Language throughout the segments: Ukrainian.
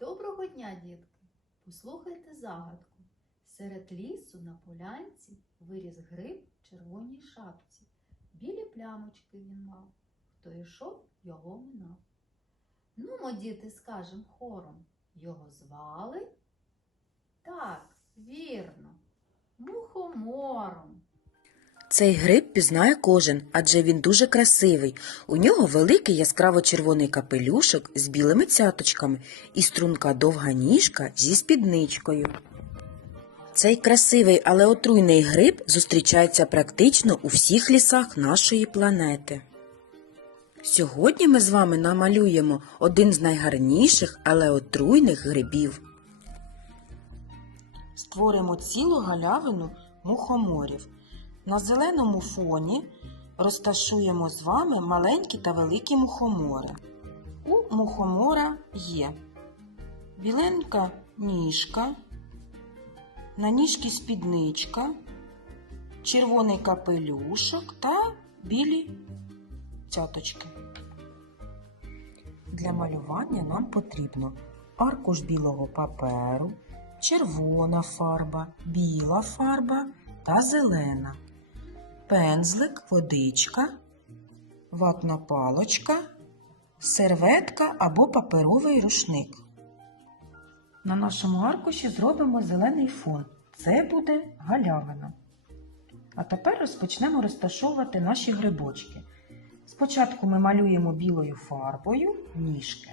Доброго дня, дітки! Послухайте загадку. Серед лісу на полянці виріс гриб в червоній шапці. Білі плямочки він мав. Хто йшов, його минав. Нумо, діти, скажем хором. Його звали? Цей гриб пізнає кожен, адже він дуже красивий. У нього великий яскраво-червоний капелюшок з білими цяточками і струнка довга ніжка зі спідничкою. Цей красивий, але отруйний гриб зустрічається практично у всіх лісах нашої планети. Сьогодні ми з вами намалюємо один з найгарніших, але отруйних грибів. Створимо цілу галявину мухоморів. На зеленому фоні розташуємо з вами маленькі та великі мухомори. У мухомора є біленька ніжка, на ніжці спідничка, червоний капелюшок та білі цяточки. Для малювання нам потрібно аркуш білого паперу, червона фарба, біла фарба та зелена пензлик, водичка, ватна палочка, серветка або паперовий рушник. На нашому аркуші зробимо зелений фон. Це буде галявина. А тепер розпочнемо розташовувати наші грибочки. Спочатку ми малюємо білою фарбою ніжки.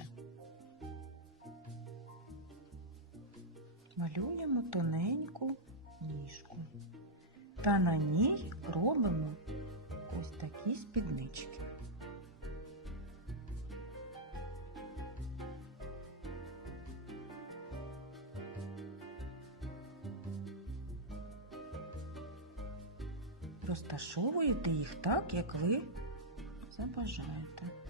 Малюємо тоненьку ніжку та на ній робимо ось такі спіднички. Розташовуєте їх так, як ви забажаєте.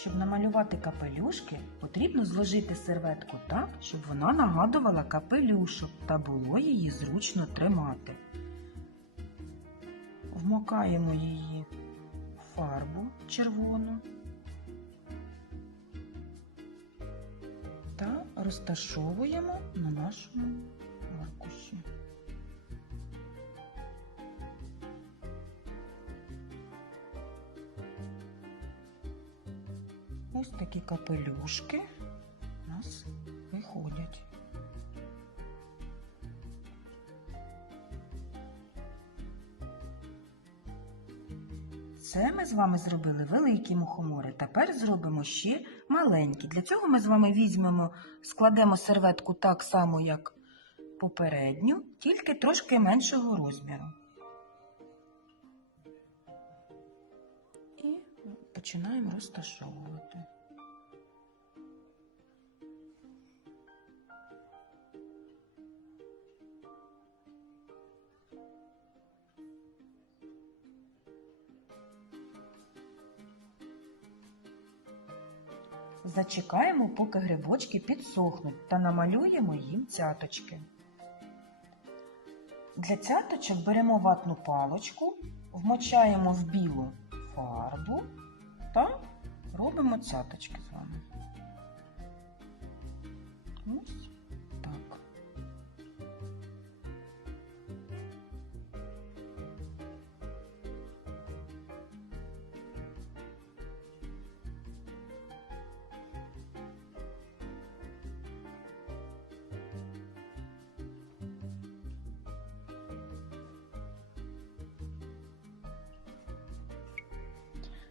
Щоб намалювати капелюшки, потрібно зложити серветку так, щоб вона нагадувала капелюшок та було її зручно тримати. Вмокаємо її в фарбу червону та розташовуємо на нашому Ось такі капелюшки у нас виходять. Це ми з вами зробили великі мухомори. Тепер зробимо ще маленькі. Для цього ми з вами візьмемо, складемо серветку так само, як попередню, тільки трошки меншого розміру. Починаємо розташовувати. Зачекаємо, поки грибочки підсохнуть та намалюємо їм цяточки. Для цяточок беремо ватну палочку, вмочаємо в білу фарбу та робимо цяточки з вами. Ось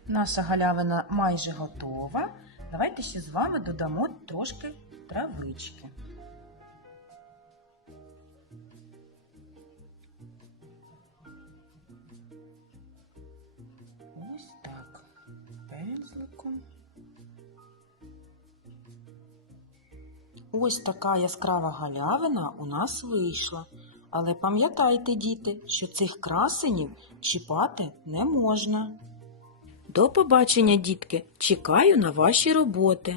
Наша галявина майже готова. Давайте ще з вами додамо трошки травички. Ось так. Пензликом. Ось така яскрава галявина у нас вийшла. Але пам'ятайте, діти, що цих красенів чіпати не можна. До побачення, дітки! Чекаю на ваші роботи.